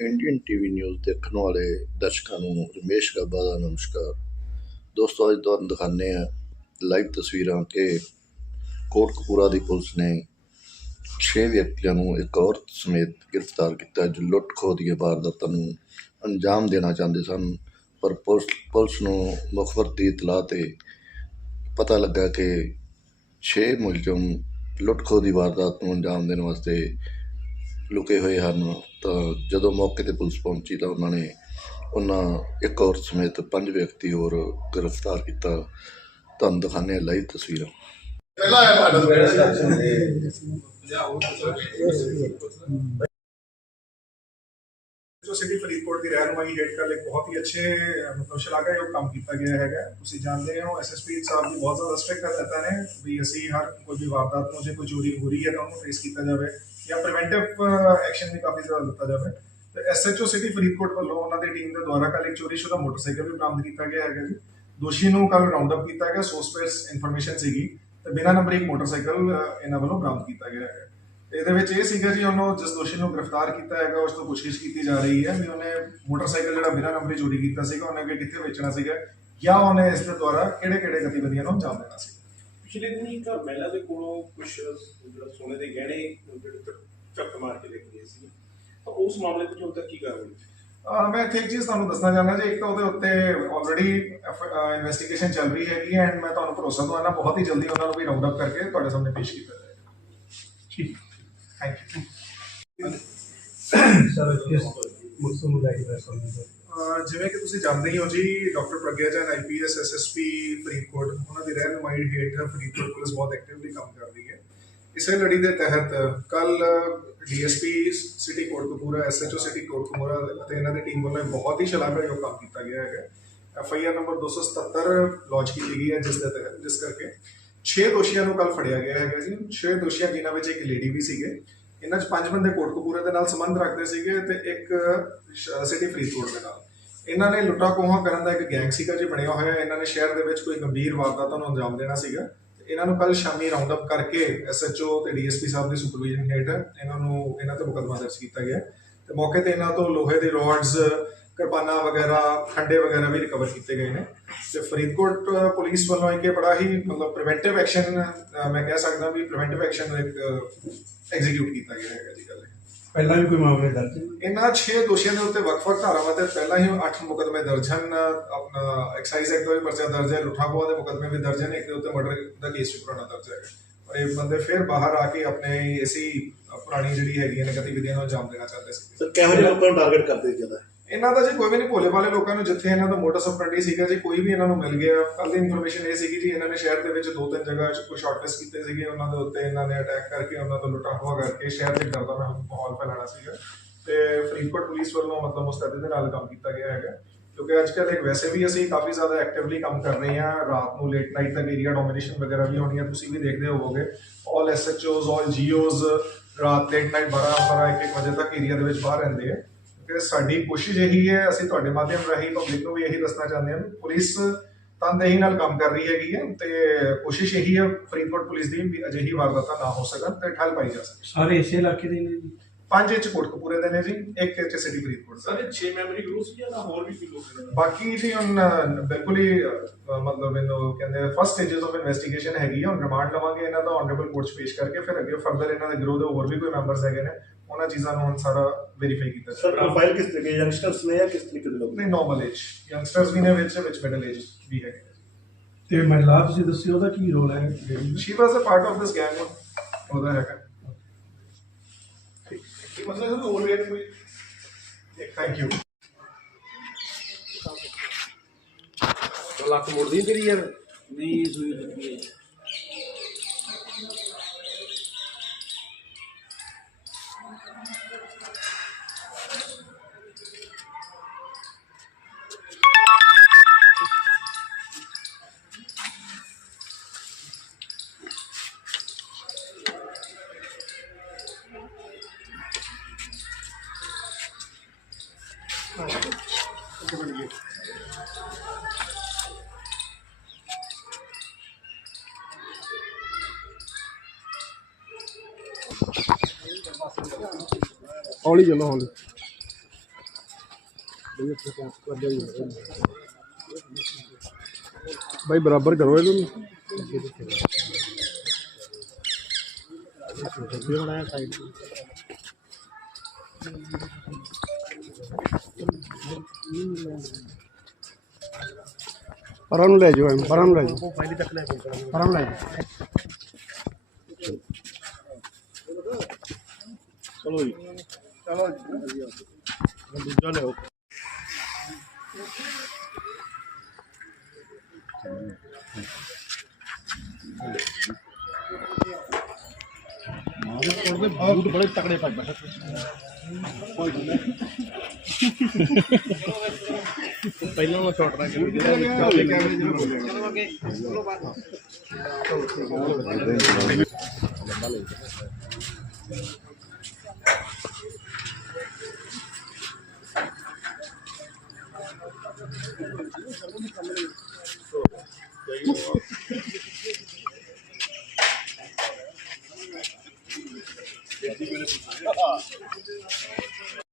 Indian TV news ਦੇਖਣ ਵਾਲੇ ਦਰਸ਼ਕਾਂ ਨੂੰ ਰਮੇਸ਼ ਗੱਬਾ ਦਾ ਨਮਸਕਾਰ। ਦੋਸਤੋ, ਅੱਜ ਤੁਹਾਨੂੰ ਦਿਖਾਉਂਦੇ ਆ ਲਾਈਵ ਤਸਵੀਰਾਂ ਕਿ ਕੋਟਕਪੂਰਾ ਦੀ ਪੁਲਿਸ ਨੇ 6 ਵਿਅਕਤੀਆਂ ਨੂੰ ਇੱਕ ਔਰਤ ਸਮੇਤ ਗ੍ਰਿਫਤਾਰ ਕੀਤਾ ਜੋ ਲੁੱਟ ਖੋਹ ਦੀਆਂ ਵਾਰਦਾਤਾਂ ਨੂੰ ਅੰਜਾਮ ਦੇਣਾ ਚਾਹੁੰਦੇ ਸਨ। ਪਰ ਪੁਲਿਸ ਪੁਲਿਸ ਨੂੰ ਮੁਖਬਰ ਦੀ ਇਤਲਾਹ ਤੇ ਪਤਾ ਲੱਗਾ ਕਿ 6 ਮੁਲਜ਼ਮ ਲੁੱਟ ਖੋਹ ਦੀ ਵਾਰਦਾਤ ਨੂੰ ਅੰਜਾਮ ਦੇਣ ਵਾਸਤੇ ਲੁਕੇ ਹੋਏ ਹਨ ਤਾਂ ਜਦੋਂ ਮੌਕੇ ਤੇ ਪੁਲਿਸ ਪਹੁੰਚੀ ਤਾਂ ਉਹਨਾਂ ਨੇ ਉਹਨਾਂ ਇੱਕ ਔਰਤ ਸਮੇਤ ਪੰਜ ਵਿਅਕਤੀ ਹੋਰ ਗ੍ਰਿਫਤਾਰ ਕੀਤਾ। ਤੁਹਾਨੂੰ ਦਿਖਾਉਂਦੇ ਹਾਂ ਲਾਈਵ ਤਸਵੀਰਾਂ। ਪਹਿਲਾਂ ਆਇਆ ਤੁਹਾਡਾ ਜੋ। ਸਿਟੀ ਫਰੀਦਕੋਟ ਦੀ ਰਹਿਨੁਮਾਈ ਹੇਠ ਕੱਲ ਇੱਕ ਬਹੁਤ ਹੀ ਅੱਛੇ ਮਤਲਬ ਸ਼ਲਾਘਾਯੋਗ ਕੰਮ ਕੀਤਾ ਗਿਆ ਹੈਗਾ। ਤੁਸੀਂ ਜਾਣਦੇ ਹੋ ਐਸਐਸਪੀ ਸਾਹਿਬ ਜੀ ਬਹੁਤ ਜ਼ਿਆਦਾ ਸਟ੍ਰਿਕਟ ਹਦਾਇਤਾਂ ਨੇ ਵੀ ਅਸੀਂ ਹਰ ਕੋਈ ਵੀ ਵਾਰਦਾਤ ਨੂੰ ਜੇ ਕੋਈ ਚੋਰੀ ਹੋ ਰਹੀ ਹੈ ਤਾਂ ਉਹਨੂੰ ਟ੍ਰੇਸ ਕੀਤਾ ਜਾਵੇ। ਜਾਂ ਪ੍ਰੀਵੈਂਟਿਵ ਐਕਸ਼ਨ ਵੀ ਕਾਫੀ ਜ਼ਿਆਦਾ ਦਿੱਤਾ ਜਾਵੇ। ਤੇ ਐਸਐਚਓ ਸਿਟੀ ਫਰੀਦਕੋਟ ਵੱਲੋਂ ਉਹਨਾਂ ਦੀ ਟੀਮ ਦੇ ਦੁਆਰਾ ਕੱਲ ਇੱਕ ਚੋਰੀशुदा ਮੋਟਰਸਾਈਕਲ ਵੀ ਬਰਾਮਦ ਕੀਤਾ ਗਿਆ ਹੈਗਾ ਜੀ। ਦੋਸ਼ੀ ਨੂੰ ਕੱਲ ਰਾਉਂਡ ਅਪ ਕੀਤਾ ਗਿਆ ਸੋਰਸ ਬੇਸ ਇਨਫੋਰਮੇਸ਼ਨ ਸੀਗੀ। ਤੇ ਬਿਨਾਂ ਨੰਬਰ ਇੱਕ ਮੋਟਰਸਾਈਕਲ ਇਹਨਾਂ ਵੱਲੋਂ ਬਰਾਮਦ ਕੀਤਾ ਗਿਆ ਹੈਗਾ। ਇਹਦੇ ਵਿੱਚ ਇਹ ਸੀਗਾ ਜੀ, ਉਹਨੂੰ ਜਿਸ ਦੋਸ਼ੀ ਨੂੰ ਗ੍ਰਿਫਤਾਰ ਕੀਤਾ ਹੈਗਾ, ਉਸ ਤੋਂ ਪੁੱਛਗਿੱਛ ਕੀਤੀ ਜਾ ਰਹੀ ਹੈ ਵੀ ਉਹਨੇ ਮੋਟਰਸਾਈਕਲ ਜਿਹੜਾ ਬਿਨਾਂ ਨੰਬਰੀ ਚੋਰੀ ਕੀਤਾ ਸੀਗਾ, ਉਹਨੇ ਅੱਗੇ ਕਿੱਥੇ ਵੇਚਣਾ ਸੀਗਾ, ਜਾਂ ਉਹਨੇ ਇਸ ਦੇ ਦੁਆਰਾ ਕਿਹੜੇ ਕਿਹੜੇ ਗਤੀਵਿਧੀਆਂ ਨੂੰ ਅੰਜਾਮ ਦੇਣਾ ਸੀ। ਪਿਛਲੇ ਦਿਨੀ ਇੱਕ ਮਹਿਲਾ ਦੇ ਕੋਲੋਂ ਕੁਝ ਜਿਹੜਾ ਸੋਨੇ ਦੇ ਗਹਿਣੇ ਜਿਹੜੇ ਚੱਕ- ਮਾਰ ਕੇ ਲੈ ਗਏ ਸੀ ਤਾਂ ਉਸ ਮਾਮਲੇ ਵਿੱਚ ਹੁਣ ਤੱਕ ਕੀ ਕਾਰਵਾਈ ਹੋਈ? ਅਹ ਮੈਂ ਇੱਥੇ ਇੱਕ ਚੀਜ਼ ਤੁਹਾਨੂੰ ਦੱਸਣਾ ਚਾਹੁੰਦਾ ਜੀ ਇੱਕ ਤਾਂ ਉਹਦੇ ਉੱਤੇ ਆਲਰੇਡੀ ਇਨਵੈਸਟੀਗੇਸ਼ਨ ਚੱਲ ਰਹੀ ਹੈਗੀ ਐਂਡ ਮੈਂ ਤੁਹਾਨੂੰ ਭਰੋਸਾ ਦਵਾਉਣਾ ਬਹੁਤ ਹੀ ਜਲਦੀ ਉਹਨਾਂ ਨੂੰ ਵੀ ਰਾਉਂਡ ਅਪ ਕਰਕੇ ਤੁਹਾਡੇ ਸਾਹਮਣੇ ਪੇਸ਼ ਕੀਤਾ ਜਾਏਗਾ। ਠੀਕ। ਥੈਂਕ ਯੂ ਸਰ ਕਿਸ ਮੁੱਦੇ ਨੂੰ ਲੈ ਕੇ ਬਹਿਸ ਕਰਨੀ ਅਹ ਜਿਵੇਂ ਕਿ ਤੁਸੀਂ ਜਾਣਦੇ ਹੀ ਹੋ ਜੀ, doctor Pragya Jain IPS SSP Faridkot, ਉਹਨਾਂ ਦੀ ਰਹਿਨੁਮਾਈ ਹੇਠ ਫਰੀਦਕੋਟ ਪੁਲਿਸ ਬਹੁਤ ਐਕਟਿਵਲੀ ਕੰਮ ਕਰ ਰਹੀ ਹੈ। ਇਸੇ ਲੜੀ ਦੇ ਤਹਿਤ ਕੱਲ DSP city Kotkapura SHO city Kotkapura ਅਤੇ ਇਹਨਾਂ ਦੀ ਟੀਮ ਵੱਲੋਂ ਬਹੁਤ ਹੀ ਸ਼ਲਾਘਾਯੋਗ ਕੰਮ ਕੀਤਾ ਗਿਆ ਹੈਗਾ। ਐਫਆਈਆਰ ਨੰਬਰ 277 ਲਾਂਚ ਕੀਤੀ ਗਈ ਹੈ ਜਿਸ ਦੇ ਤਹਿਤ, ਜਿਸ ਕਰਕੇ 6 ਦੋਸ਼ੀਆਂ ਨੂੰ ਕੱਲ ਫੜਿਆ ਗਿਆ ਹੈਗਾ ਜੀ। 6 ਦੋਸ਼ੀਆਂ ਜਿਨ੍ਹਾਂ ਵਿੱਚ ਇੱਕ ਲੇਡੀ ਵੀ ਸੀਗੇ। ਇਹਨਾਂ 'ਚ ਪੰਜ ਬੰਦੇ ਕੋਟਕਪੂਰਾ ਦੇ ਨਾਲ ਸੰਬੰਧ ਰੱਖਦੇ ਸੀਗੇ ਤੇ ਇੱਕ ਸਿਟੀ ਫਰੀਦਕੋਟ ਦੇ ਨਾਲ। ਇਹਨਾਂ ਨੇ ਲੁੱਟਾ ਖੋਹਾਂ ਕਰਨ ਦਾ ਇੱਕ ਗੈਂਗ ਸੀਗਾ ਜੀ, ਬਣਿਆ ਹੋਇਆ। ਇਹਨਾਂ ਨੇ ਸ਼ਹਿਰ ਦੇ ਵਿੱਚ ਕੋਈ ਗੰਭੀਰ ਵਾਰਦਾਤਾਂ ਨੂੰ ਅੰਜਾਮ ਦੇਣਾ ਸੀਗਾ। ਇਹਨਾਂ ਨੂੰ ਕੱਲ ਸ਼ਾਮੀ ਰਾਉਂਡ ਅਪ ਕਰਕੇ ਐਸਐਚਓ ਤੇ ਡੀਐਸਪੀ ਸਾਹਿਬ ਦੀ ਸੁਪਰਵਿਜ਼ਨ ਹੇਠ ਇਹਨਾਂ ਨੂੰ ਇਹਨਾਂ ਤੇ ਮੁਕੱਦਮਾ ਦਰਜ ਕੀਤਾ ਗਿਆ। ਤੇ ਮੌਕੇ ਤੇ ਇਹਨਾਂ ਤੋਂ ਲੋਹੇ ਦੇ ਰੋਡਸ ਕਿਰਪਾਨਾਂ ਵਗੈਰਾ ਖੰਡੇ ਵਗੈਰਾ ਵੀ ਰਿਕਵਰ ਕੀਤੇ ਗਏ ਨੇ। ਤੇ ਫਰੀਦਕੋਟ ਪੁਲਿਸ ਵੱਲੋਂ ਇੱਕ ਬੜਾ ਹੀ ਮਤਲਬ ਪ੍ਰੀਵੈਂਟਿਵ ਐਕਸ਼ਨ ਮੈਂ ਕਹਿ ਸਕਦਾ ਵੀ ਪ੍ਰੀਵੈਂਟਿਵ ਐਕਸ਼ਨ ਇੱਕ ਐਗਜ਼ੀਕਿਊਟ ਕੀਤਾ ਗਿਆ ਹੈਗਾ ਜੀ ਕੱਲ੍ਹ ਪਹਿਲਾਂ ਵੀ ਕੋਈ ਮਾਮਲੇ ਦਰਜ ਇਹਨਾਂ 6 ਦੋਸ਼ੀਆਂ ਦੇ ਉੱਤੇ ਵੱਖ-ਵੱਖ ਧਾਰਾਵਾਂ ਤੇ ਪਹਿਲਾਂ ਹੀ 8 ਮੁਕਦਮੇ ਦਰਜ ਹਨ। ਆਪਣਾ ਐਕਸਾਈਜ਼ ਐਕਟ ਦਾ ਵੀ ਪਰਚਾ ਦਰਜ ਹੈ ਲੁੱਟਾਂ ਖੋਹਾਂ ਦੇ ਮੁਕਦਮੇ ਵੀ ਦਰਜ ਹਨ। ਇੱਕ ਦੇ ਉੱਤੇ ਮਰਡਰ ਦਾ ਕੇਸ ਵੀ ਪੁਰਾਣਾ ਦਰਜ ਹੈ ਔਰ ਇਹ ਬੰਦੇ ਫਿਰ ਬਾਹਰ ਆ ਕੇ ਆਪਣੇ ਐਸੀ ਪੁਰਾਣੀ ਜਿਹੜੀ ਹੈਗੀਆਂ ਨੇ ਗਤੀਵਿਧੀਆਂ ਨੂੰ ਅੰਜਾਮ ਦੇਣਾ ਚਾਹੁੰਦੇ ਸੀ। ਸਰ ਕਿਹੋ ਜਿਹੇ ਲੋਕਾਂ ਨੂੰ ਟਾਰਗੇਟ ਕਰਦੇ ਜ਼ਿਆਦਾ? ਇਹਨਾਂ ਦਾ ਜੀ ਕੋਈ ਵੀ ਨਹੀਂ, ਭੋਲੇ ਵਾਲੇ ਲੋਕਾਂ ਨੂੰ ਜਿੱਥੇ ਇਹਨਾਂ ਦਾ ਮੋਟਸ ਆਫਰੈਂਡੀ ਸੀਗਾ ਜੀ, ਕੋਈ ਵੀ ਇਹਨਾਂ ਨੂੰ ਮਿਲ ਗਿਆ। ਕੱਲ ਦੀ ਇਨਫੋਰਮੇਸ਼ਨ ਇਹ ਸੀਗੀ ਜੀ, ਇਹਨਾਂ ਨੇ ਸ਼ਹਿਰ ਦੇ ਵਿੱਚ ਦੋ ਤਿੰਨ ਜਗ੍ਹਾ 'ਚ ਕੋਈ ਸ਼ਾਰਟਲਿਸਟ ਕੀਤੇ ਸੀਗੇ, ਉਹਨਾਂ ਦੇ ਉੱਤੇ ਇਹਨਾਂ ਨੇ ਅਟੈਕ ਕਰਕੇ, ਉਹਨਾਂ ਤੋਂ ਲੁੱਟਾਂ ਖੋਹਾਂ ਕਰਕੇ ਸ਼ਹਿਰ ਦੇ ਡਰ ਦਾ ਮਾਹੌਲ ਫੈਲਾਣਾ ਸੀਗਾ। ਤੇ ਫਰੀਦਕੋਟ ਪੁਲਿਸ ਵੱਲੋਂ ਮਤਲਬ ਮੁਸਤੈਦੀ ਦੇ ਨਾਲ ਕੰਮ ਕੀਤਾ ਗਿਆ ਹੈਗਾ। ਕਿਉਂਕਿ ਅੱਜ ਕੱਲ੍ਹ ਇੱਕ ਵੈਸੇ ਵੀ ਅਸੀਂ ਕਾਫੀ ਜ਼ਿਆਦਾ ਐਕਟਿਵਲੀ ਕੰਮ ਕਰ ਰਹੇ ਹਾਂ। ਰਾਤ ਨੂੰ ਲੇਟ ਨਾਈਟ ਤੱਕ ਏਰੀਆ ਡੋਮੀਨੇਸ਼ਨ ਵਗੈਰਾ ਵੀ ਹੋਣੀ ਹੈ ਤੁਸੀਂ ਵੀ ਦੇਖਦੇ ਹੋਵੋਗੇ। ਆਲ ਐਸਐਚਓਜ਼ ਆਲ ਜੀਓਜ਼ ਰਾਤ ਲੇਟ ਨਾਈਟ 12 12 1 1 ਵਜੇ ਤੱਕ ਏਰੀਆ ਦੇ ਵਿੱਚ ਬਾਹਰ ਰਹਿੰਦੇ ਆ। ਕਿ ਸਾਡੀ ਕੋਸ਼ਿਸ਼ ਇਹੀ ਹੈ, ਅਸੀਂ ਤੁਹਾਡੇ ਮਾਧਿਅਮ ਰਾਹੀਂ ਪਬਲਿਕ ਨੂੰ ਵੀ ਇਹੀ ਦੱਸਣਾ ਚਾਹੁੰਦੇ ਹਾਂ ਪੁਲਿਸ ਤਨਦੇਹੀ ਨਾਲ ਕੰਮ ਕਰ ਰਹੀ ਹੈਗੀ ਹੈ ਤੇ ਕੋਸ਼ਿਸ਼ ਇਹੀ ਹੈ ਫਰੀਦਕੋਟ ਪੁਲਿਸ ਦੀ ਵੀ ਅਜਿਹੀ ਵਾਰਦਾਤਾਂ ਨਾ ਹੋ ਸਕਣ ਤੇ ਠੱਲ ਪਾਈ ਜਾ ਸਕੇ। ਸਾਰੇ ਇਸੇ ਇਲਾਕੇ ਦੇ ਨੇ ਜੀ। ਪੰਜ ਇੰਚ ਕੋਟਕਪੂਰੇ ਦੇ ਨੇ ਜੀ ਇੱਕ ਇੰਚ ਸਿਟੀ ਫਰੀਦਕੋਟ ਸਰ ਇਹ 6 ਮੈਂਬਰੀ ਗਰੁੱਪ ਸੀ ਜਾਂ ਹੋਰ ਵੀ ਕੋਈ ਲੋਕ ਨੇ? ਬਾਕੀ ਜੀ ਹੁਣ ਬਿਲਕੁਲ ਹੀ ਮਤਲਬ ਇਹਨੂੰ ਕਹਿੰਦੇ ਫਸਟ ਸਟੇਜਸ ਆਫ ਇਨਵੈਸਟੀਗੇਸ਼ਨ ਹੈਗੀ ਆ ਹੁਣ ਰਿਮਾਂਡ ਲਵਾਂਗੇ ਇਹਨਾਂ ਦਾ ਆਨਰੇਬਲ ਕੋਰਟ 'ਚ ਪੇਸ਼ ਕਰਕੇ ਫਿਰ ਅੱਗੇ ਫਰਦਰ ਇਹਨਾਂ ਦੇ ਗਰੋਹ ਦੇ ਹੋਰ ਵੀ ਕੋਈ ਮੈਂਬਰਸ ਹੈਗੇ ਨੇ ਉਹਨਾਂ ਚੀਜ਼ਾਂ ਨੂੰ ਹੁਣ ਸਾਰਾ ਵੈਰੀਫਾਈ ਕੀਤਾ ਸਰ ਪ੍ਰੋਫਾਈਲ ਕਿਸ ਤਰੀਕੇ ਯੰਗਸਟਰਸ ਨੇ ਜਾਂ ਕਿਸ ਤਰੀਕੇ ਦੇ ਲੋਕ ਨਹੀਂ ਨਾਰਮਲ ਏਜ ਯੰਗਸਟਰਸ ਵੀ ਨੇ ਵਿੱਚ ਵਿੱਚ ਮਿਡਲ ਏਜ ਵੀ ਹੈਗੇ ਤੇ ਮਹਿਲਾ ਤੁਸੀਂ ਦੱਸਿਓ ਉਹਦਾ ਕੀ ਰੋਲ ਹੈ? She was a part of this gang ਉਹਦਾ ਹੈਗਾ। ਮਤਲਬ ਹੋਰ ਵੀ ਕੋਈ। ਥੈਂਕ ਯੂ ਲੱਕ ਮੋੜਦੀ ਤੇਰੀ ਯਾਰ। ਨਹੀਂ ਸੂਈ ਲੱਗੀ ਹੈ। ਹੌਲੀ ਚੱਲੋ ਹੌਲੀ। ਭਾਈ ਬਰਾਬਰ ਕਰੋ ਇਹਨੂੰ। ਪਰਾਂ ਨੂੰ Parang lejo, parang lejo. Parang lejo. Thank you. ਉਹਦੇ ਬੂਟ ਬੜੇ ਤਕੜੇ ਪਾਈ ਬੈਠਾ ਕੋਈ ਨਹੀਂ। ਪਹਿਲਾਂ ਉਹ ਸ਼ਾਟ ਨਾ ਕਰੀ ਜਿਹੜਾ ਕੈਮਰੇ ਜਿਹੜਾ ਬੋਲਿਆ ਚਲੋ ਅੱਗੇ ਚਲੋ ਬਾਤ ਲੰਬਾ ਲੈ ਸੋ।